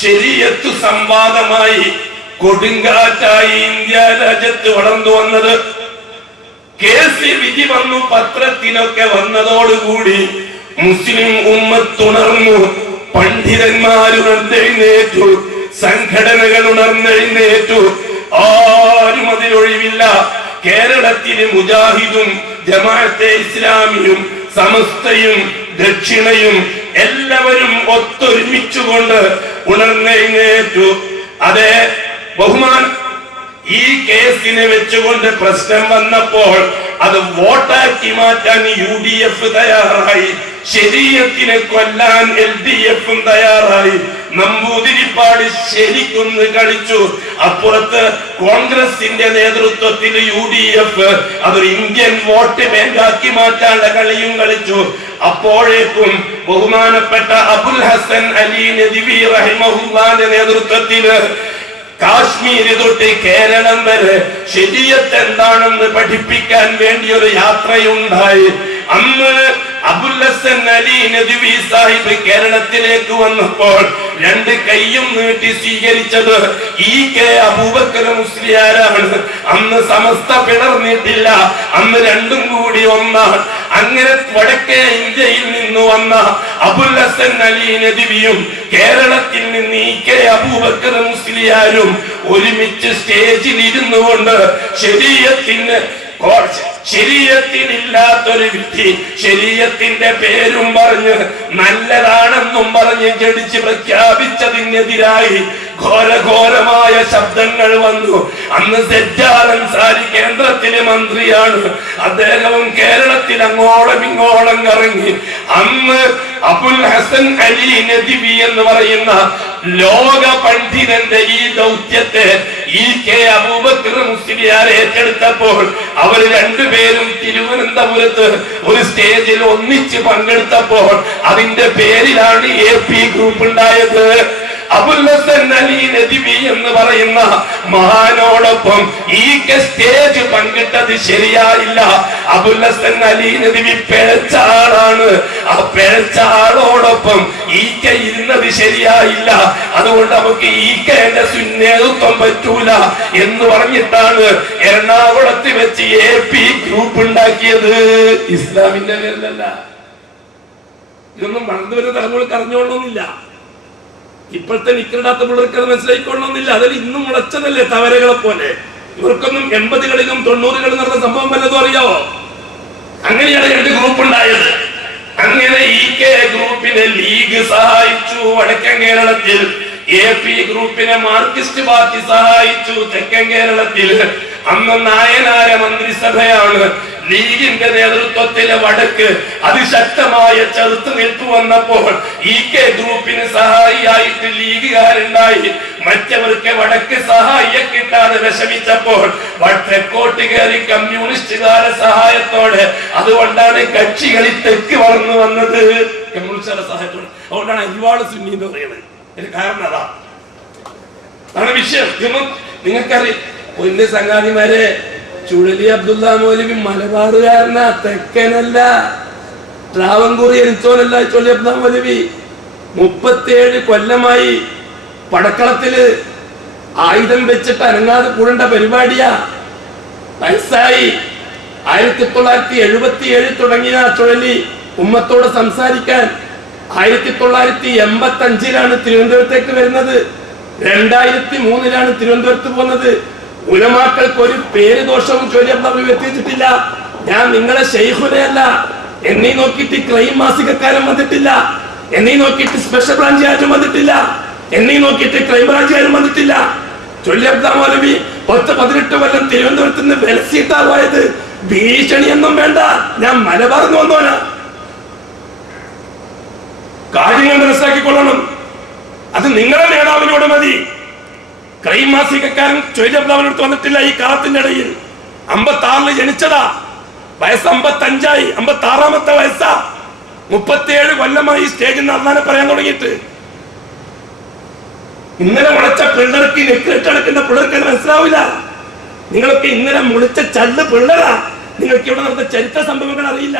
ശരീഅത്ത് സംവാദമായി കൊടുങ്കാറ്റായി India രാജ്യത്ത് വളർന്നു വന്നത്. കേസ് വിധി വന്നു, പത്രത്തിലൊക്കെ വന്നതോടുകൂടി മുസ്ലിം ഉമ്മത്തുണർന്നു, പണ്ഡിതന്മാർ ഉണർന്നെഴുന്നേറ്റു, സംഘടനകൾ ഉണർന്നെഴുന്നേറ്റു. ആരും അതിലൊഴിവില്ല. കേരളത്തിലെ മുജാഹിദും ജമാഅത്തെ ഇസ്ലാമിയും സമസ്തയും ദക്ഷിണയും എല്ലാവരും ഒത്തൊരുമിച്ചുകൊണ്ട് ഉണർന്നെഴുന്നേറ്റു. അതെ ബഹുമാൻ, ഈ കേസിനെ വെച്ചുകൊണ്ട് പ്രശ്നം വന്നപ്പോൾ അത് വോട്ടാക്കി മാറ്റാൻ UDF തയ്യാറായി, ശരീഅത്തിനെ കൊല്ലാൻ LDF തയ്യാറായി. നമ്പൂതിരിപ്പാട് ശരിക്കൊന്ന് കളിച്ചു. അപ്പുറത്ത് കോൺഗ്രസിന്റെ നേതൃത്വത്തിൽ UDF അതൊരു ഇന്ത്യൻ വോട്ട് ബാങ്കാക്കി മാറ്റാനുള്ള കളിയും കളിച്ചു. അപ്പോഴേക്കും ബഹുമാനപ്പെട്ട അബുൽ ഹസൻ അലി നദ്വി റഹിമഹുല്ലാന്റെ നേതൃത്വത്തില് കാശ്മീര് തൊട്ട് കേരളം വരെ ശരീഅത്ത് എന്താണെന്ന് പഠിപ്പിക്കാൻ വേണ്ടി ഒരു യാത്രയുണ്ടായി. അന്ന് അബുൽ ഹസൻ അലി നദ്വി സാഹിബ് കേരളത്തിലേക്ക് വന്നപ്പോൾ രണ്ട് കൈയും നീട്ടി സ്വീകരിച്ചത് EK അബൂബക്കർ മുസ്ലിയാരാണ്. അന്ന് സമസ്ത പിളർന്നിട്ടില്ല, അന്ന് രണ്ടും കൂടി ഒന്നാണ്. അങ്ങനെ വടക്കേ ഇന്ത്യയിൽ നിന്ന് വന്ന അബുൽ ഹസൻ അലി നദ്വിയും കേരളത്തിൽ നിന്ന് EK അബൂബക്കർ മുസ്ലിയാരും ഒരുമിച്ച് സ്റ്റേജിൽ ഇരുന്നു കൊണ്ട് ശരീഅത്തിനില്ലാത്തൊരു വിധി ശരീഅത്തിന്റെ പേരും പറഞ്ഞ് നല്ലതാണെന്നും പറഞ്ഞ് ജഡിച്ച് പ്രഖ്യാപിച്ചതിനെതിരായി ഘോരഘോരമായ ശബ്ദങ്ങൾ വന്നു. അന്ന് സജ്ജാദ് അൻസാരി കേന്ദ്രത്തിലെ മന്ത്രിയാണ്. അദ്ദേഹവും കേരളത്തിൽ അങ്ങോളം ഇങ്ങോളം കറങ്ങി. അന്ന് അബുൽ ഹസൻ അലി നദ്വി എന്ന് പറയുന്ന ലോക പണ്ഡിതന്റെ ഈ ദൗത്യത്തെ EK അബൂബക്കർ മുസ്ലിയാർ ഏറ്റെടുത്തപ്പോൾ അവർ രണ്ടുപേരും തിരുവനന്തപുരത്ത് ഒരു സ്റ്റേജിൽ ഒന്നിച്ച് പങ്കെടുത്തപ്പോൾ അതിന്റെ പേരിലാണ് AP ഗ്രൂപ്പ് ഉണ്ടായത്. അബുൽ ഹസൻ അലി നദ്വി എന്ന് പറയുന്ന മഹാനോടൊപ്പം EK സ്റ്റേജ് പങ്കിട്ടത് ശരിയായില്ല. അബുൽ ഹസൻ അലി നദ്വി പിഴച്ച ആളാണ്. ആ പിഴച്ച ആളോടൊപ്പം EK ഇരുന്നത് ശരിയായില്ല. അതുകൊണ്ട് നമുക്ക് EKന്റെ നേതൃത്വം പറ്റൂല എന്ന് പറഞ്ഞിട്ടാണ് എറണാകുളത്ത് വെച്ച് AP ഗ്രൂപ്പ് ഉണ്ടാക്കിയത്. ഇസ്ലാമിന്റെ പേരിലല്ല. ഇതൊന്നും വളർന്നു വരുന്ന തലമുറക്ക് അറിഞ്ഞുകൊള്ളണമെന്നില്ല. ഇപ്പോഴത്തെ നിക്കറിടാത്ത പിള്ളേർക്ക് അത് മനസ്സിലായിക്കൊള്ളണമെന്നില്ല. അതിൽ ഇന്നും മുളച്ചതല്ലേ തവരകളെ പോലെ. ഇവർക്കൊന്നും 80കളിലും 90കളിലും നടന്ന സംഭവം വല്ലതും അറിയാവോ? അങ്ങനെയാണ് രണ്ട് ഗ്രൂപ്പ് ഉണ്ടായത്. അങ്ങനെ EK ഗ്രൂപ്പിനെ ലീഗ് സഹായിച്ചു വടക്കൻ കേരളത്തിൽ, AP ഗ്രൂപ്പിനെ മാർക്സിസ്റ്റ് പാർട്ടി സഹായിച്ചു തെക്കൻ കേരളത്തിൽ. അന്ന് നായനാര മന്ത്രിസഭയാണ്. ലീഗിന്റെ നേതൃത്വത്തിലെ വടക്ക് അതിശക്തമായ ചെറുത്തുനിൽപ്പ് വന്നപ്പോൾ EK ഗ്രൂപ്പിന് സഹായിയായിട്ട് ലീഗുകാരുണ്ടായി. മറ്റവർക്ക് വടക്ക് സഹായിയെ കിട്ടാതെ വിഷമിച്ചപ്പോൾ തെക്കോട്ട് കയറി കമ്മ്യൂണിസ്റ്റുകാരുടെ സഹായത്തോടെ, അതുകൊണ്ടാണ് കക്ഷികളിൽ തെക്ക് വളർന്നു വന്നത് കമ്മ്യൂണിസ്റ്റുകാരുടെ സഹായത്തോടെ. അതുകൊണ്ടാണ് അരിവാള് സുന്നി എന്ന് പറയുന്നത്. കാരണം അതാണ് വിഷയം. നിങ്ങൾക്കറിയാം പൊന്ന് സംഘാതിമാരെ, ചുഴലി അബ്ദുള്ള മൗലവി മലബാറുകാരനാ, തെക്കനല്ല, ട്രാവൻകൂർ ജനിച്ചോനല്ല. ചുഴലി അബ്ദുള്ള മൗലവി 37 കൊല്ലമായി പടക്കളത്തില് ആയുധം വെച്ചിട്ട് അനങ്ങാതെ കൂടേണ്ട പരിപാടിയാ. വയസ്സായി. 1977 തുടങ്ങിയ ചുഴലി ഉമ്മത്തോട് സംസാരിക്കാൻ 1985 തിരുവനന്തപുരത്തേക്ക് വരുന്നത്. 2003 തിരുവനന്തപുരത്ത് പോകുന്നത്. ഉലമാക്കൾക്ക് ഒരു പേര് ദോഷവും ചൊല്ലിയപ്പോൾ എത്തിച്ചിട്ടില്ല. ഞാൻ നിങ്ങളെ ശൈഖുലയല്ല. എന്നെ നോക്കിയിട്ട് ക്രൈം മാസികക്കാരൻ വന്നിട്ടില്ല. എന്നെ നോക്കിയിട്ട് സ്പെഷ്യൽ ബ്രാഞ്ചുകാരും വന്നിട്ടില്ല. എന്നെ നോക്കിയിട്ട് ക്രൈം ബ്രാഞ്ചുകാരും വന്നിട്ടില്ല. ചൊല്ലിയബ്ദ മൗലവി 10-18 കൊല്ലം തിരുവനന്തപുരത്ത് നിന്ന് വെലസിട്ടാ പോയത്. ഭീഷണിയൊന്നും വേണ്ട, ഞാൻ മലബാർന്ന് വന്നോനാ. കാര്യങ്ങൾ മനസ്സിലാക്കിക്കൊള്ളണം. അത് നിങ്ങളുടെ നേതാവിനോട് മതി. ക്രൈം മാസികക്കാരൻ ചൊയ്യബ്ദാവിനടുത്ത് വന്നിട്ടില്ല. ഈ കാലത്തിന്റെ ഇടയിൽ 56 ജനിച്ചതാ. വയസ്സ് 55ആയി. 56ാമത്തെ വയസ്സാ. 37 കൊല്ലമായി സ്റ്റേജിൽ നിന്ന് പറയാൻ തുടങ്ങിയിട്ട്. ഇന്നലെ മുളച്ച പിള്ളേർക്ക് നെക്കിട്ടടക്കുന്ന പിള്ളേർക്ക് മനസ്സിലാവില്ല. നിങ്ങളൊക്കെ ഇന്നലെ മുളിച്ച ചള്ള് പിള്ളേരാ. നിങ്ങൾക്ക് ഇവിടെ നടന്ന ചരിത്ര സംഭവങ്ങൾ അറിയില്ല.